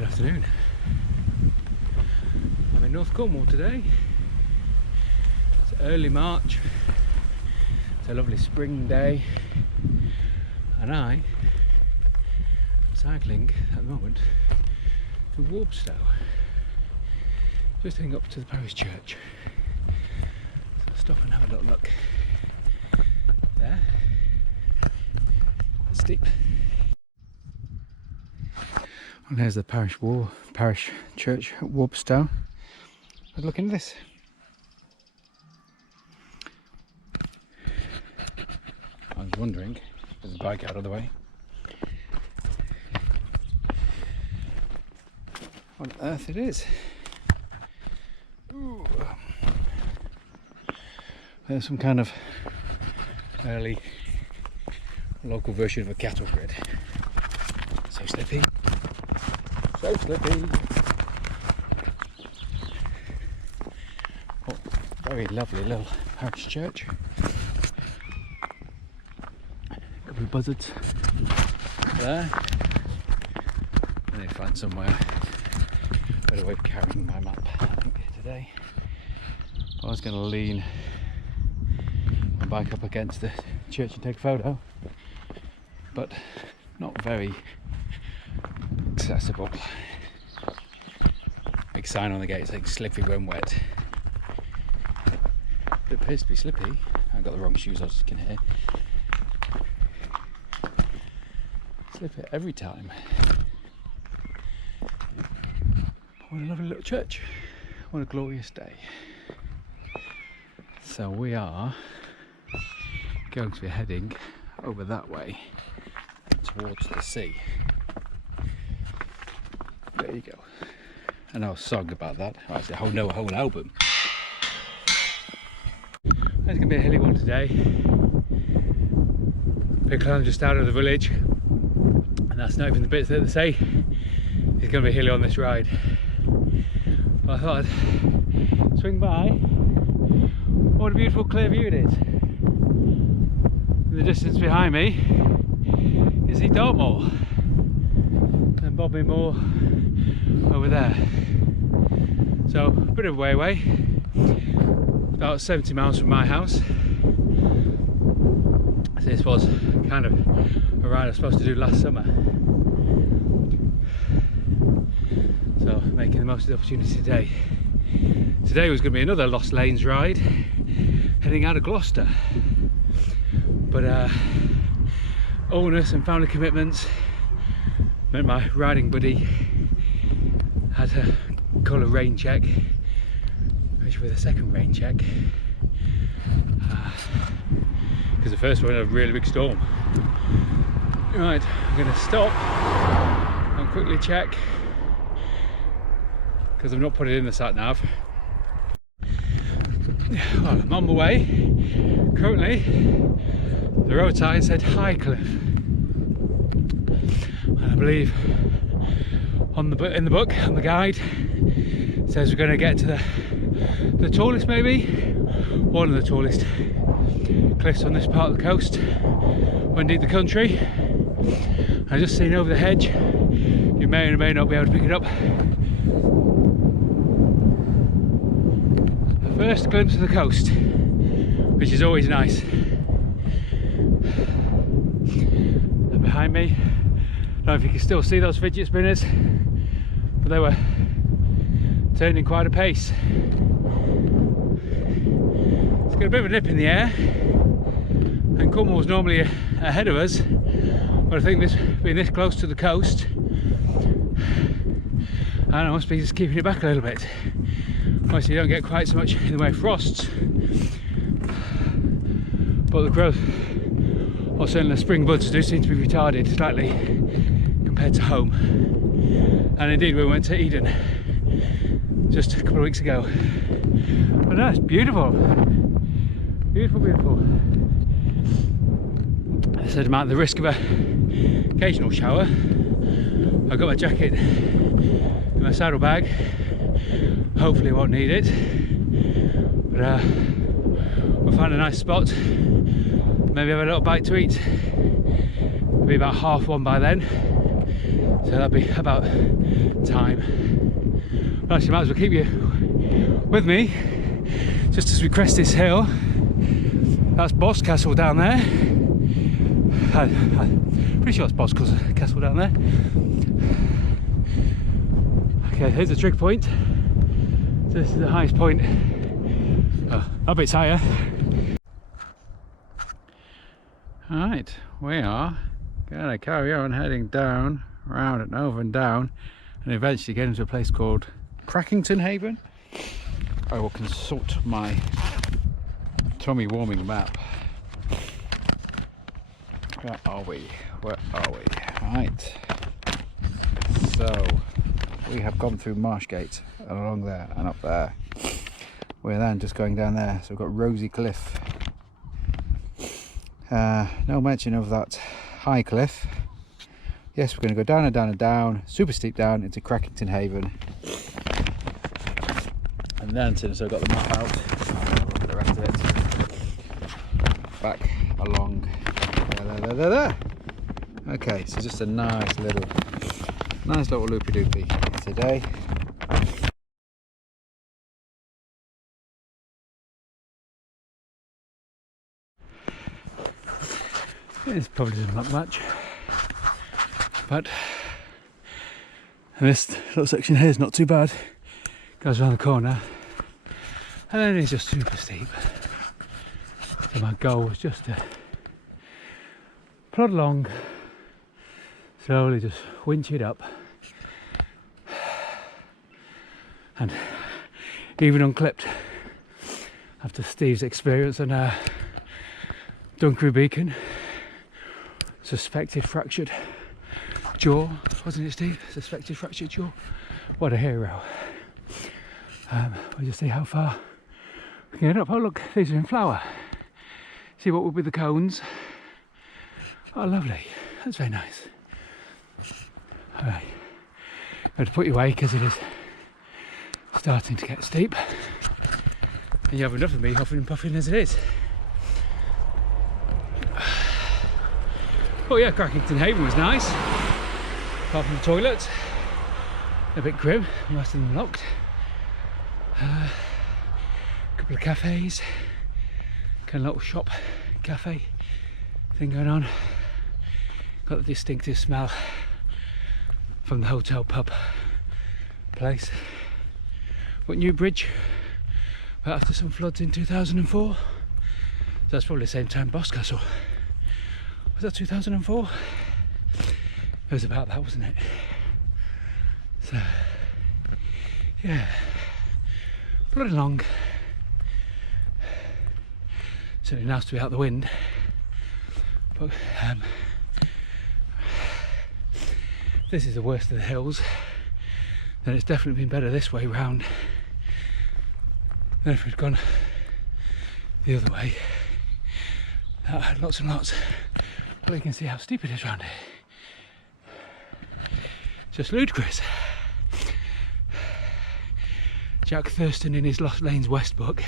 Good afternoon. I'm in North Cornwall today. It's early March. It's a lovely spring day, and I'm cycling at the moment to Warbstow, just heading up to the parish church. So I'll stop and have a little look there. Quite steep. And there's the parish church at Warbstow. But look at this. I was wondering, there's a bike out of the way, what on earth it is. Ooh. There's some kind of early local version of a cattle grid. So slippy. So slippy. Oh, very lovely little parish church. Couple of buzzards there. I need to find somewhere better way of carrying my map, I think, today. I was going to lean my bike up against the church and take a photo, but not very accessible. Big sign on the gate saying slippy when wet. It appears to be slippy. I got the wrong shoes, I was looking here. Slip it every time. What a lovely little church. What a glorious day. So we are going to be heading over that way towards the sea. There you go. And our song about that. Actually, a whole album. It's going to be a hilly one today. Big climb just out of the village, and that's not even the bits that they say it's going to be hilly on this ride. But I thought I'd swing by. What a beautiful clear view it is. In the distance behind me is the Dartmoor and Bobby Moor over there. So a bit of a way away, about 70 miles from my house. This was kind of a ride I was supposed to do last summer, so making the most of the opportunity today. Today was going to be another Lost Lanes ride heading out of Gloucester, but illness and family commitments meant my riding buddy had to call a rain check, which with a second rain check, because the first one had a really big storm. Right, I'm going to stop and quickly check, because I've not put it in the sat nav. Well, I'm on my way. Currently, the road sign said Highcliffe, and I believe in the book, on the guide, it says we're going to get to the tallest, maybe one of the tallest cliffs on this part of the coast, or indeed the country. I've just seen over the hedge, you may or may not be able to pick it up, the first glimpse of the coast, which is always nice. And behind me, I don't know if you can still see those fidget spinners, but they were turning quite a pace. It's got a bit of a nip in the air, and Cornwall's normally ahead of us, but I think this being this close to the coast, and I must be just keeping it back a little bit. Obviously you don't get quite so much in the way of frosts, but the growth, or certainly the spring buds, do seem to be retarded slightly compared to home. And indeed we went to Eden just a couple of weeks ago. But no, it's beautiful. Beautiful, beautiful. I said I'm at the risk of an occasional shower. I've got my jacket in my saddle bag. Hopefully won't need it. But we'll find a nice spot. Maybe have a little bite to eat. It'll be about 1:30 by then. So that'd be about time. But actually, might as well keep you with me just as we crest this hill. That's Boss Castle down there. I'm pretty sure it's Boss Castle down there. Okay, here's the trig point. So this is the highest point. Oh, that bit's higher. Alright, we are gonna carry on heading down, round and over and down, and eventually get into a place called Crackington Haven. I will consult my tummy warming map. Where are we? Where are we? Right. So we have gone through Marshgate and along there and up there. We're then just going down there. So we've got Rosy Cliff. No mention of that high cliff. Yes, we're going to go down and down and down, super steep down into Crackington Haven. And then, since I've got the map out, I'll look at the rest of it. Back along there. Okay, so just a nice little loopy-doopy today. It probably doesn't look much, but this little section here is not too bad. Goes around the corner, and then it's just super steep. So my goal was just to plod along, slowly just winch it up, and even unclipped after Steve's experience on Dunkery Beacon. Suspected fractured jaw, wasn't it, Steve? Suspected fractured jaw. What a hero. We'll just see how far we can get up. Oh look, these are in flower. See what will be the cones. Oh lovely, that's very nice. Alright, I have to put you away because it is starting to get steep. And you have enough of me huffing and puffing as it is. Oh yeah, Crackington Haven was nice. Apart from the toilets, a bit grim, most of them locked. A couple of cafes, kind of little shop cafe thing going on. Got the distinctive smell from the hotel pub place. What new bridge? But after some floods in 2004. So that's probably the same time Boss Castle. Was that 2004? It was about that, wasn't it? So, yeah, plodding along. Certainly nice to be out the wind, but this is the worst of the hills. Then it's definitely been better this way round than if we'd gone the other way. That had lots and lots. But you can see how steep it is around here. Just ludicrous. Jack Thurston in his Lost Lanes West book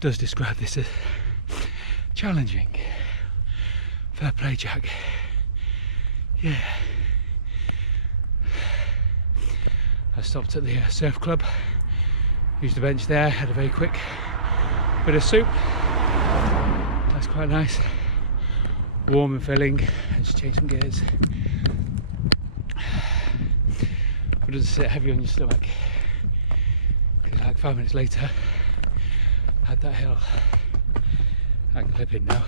does describe this as challenging. Fair play, Jack. Yeah. I stopped at the surf club, used the bench there, had a very quick bit of soup. That's quite nice. Warm and filling. Just change some gears. But it doesn't sit heavy on your stomach. Because like 5 minutes later, I had that hill. I can clip in now.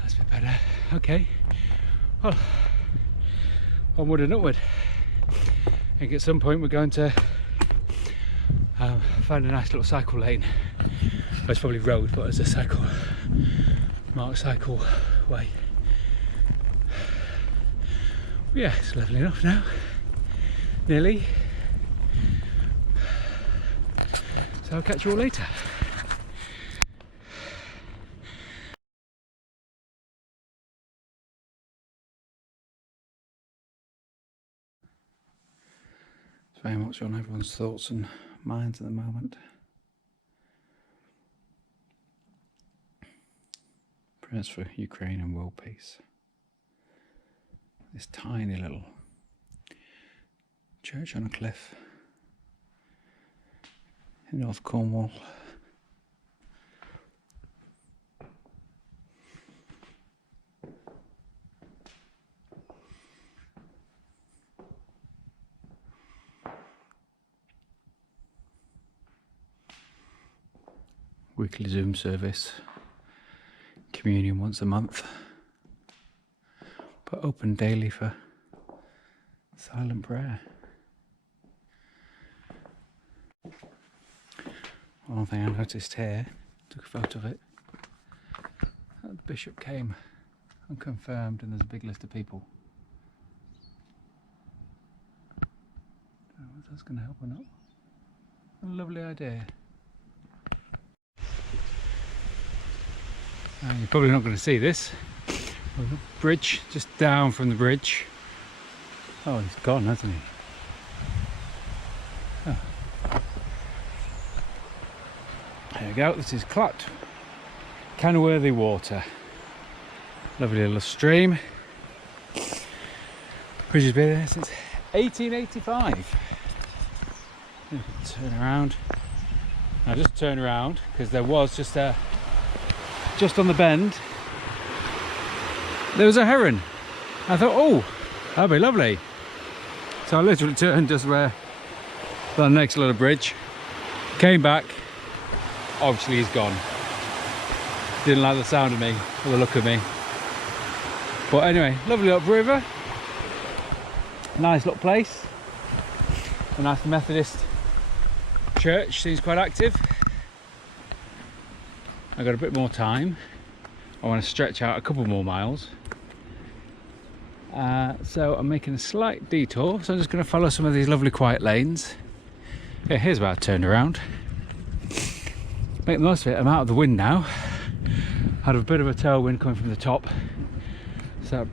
That's a bit better. Okay. Well, onward and upward. I think at some point we're going to find a nice little cycle lane. Well, it's probably road, but it's a cycle, marked cycle way. But yeah, it's levelling off now. Nearly. So I'll catch you all later. It's very much on everyone's thoughts and minds at the moment. Prayers for Ukraine and world peace. this tiny little church on a cliff in North Cornwall. Weekly Zoom service, communion once a month, but open daily for silent prayer. One thing I noticed here, took a photo of it, the bishop came and confirmed, and there's a big list of people. Don't know if that's going to help or not. What a lovely idea. You're probably not going to see this. Well, the bridge, just down from the bridge. Oh, he's gone, hasn't he? Oh. There we go, this is Canworthy Water. Lovely little stream. Bridge has been there since 1885. Turn around. Now just turn around, because there was just on the bend, there was a heron. I thought, oh, that'd be lovely. So I literally turned just where the next little bridge, came back, obviously he's gone. Didn't like the sound of me, or the look of me. But anyway, lovely little river, nice little place. A nice Methodist church, seems quite active. I've got a bit more time. I want to stretch out a couple more miles. So I'm making a slight detour. So I'm just going to follow some of these lovely quiet lanes. Yeah, here's where I turned around. Make the most of it. I'm out of the wind now. Had a bit of a tailwind coming from the top. So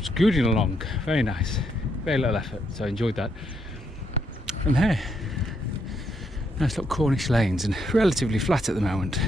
scooting along. Very nice. Very little effort. So I enjoyed that. And there. Nice little Cornish lanes and relatively flat at the moment.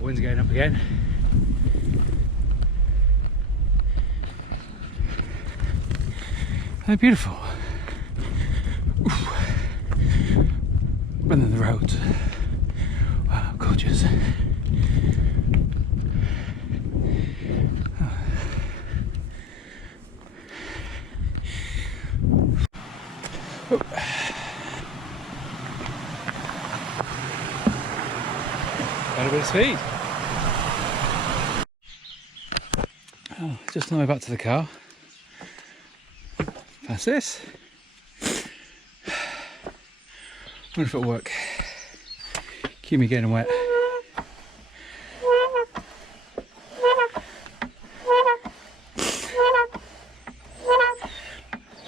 Wind's going up again. How beautiful. Oof. And then the roads. Wow, gorgeous. Oh. Got a bit of speed. Oh, just on the way back to the car. That's this. Wonder if it'll work. Keep me getting wet.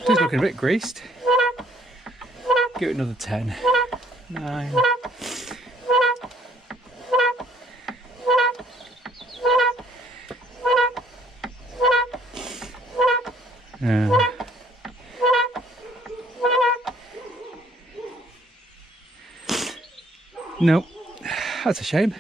It's looking a bit greased. Give it another 10. 9. No, that's a shame.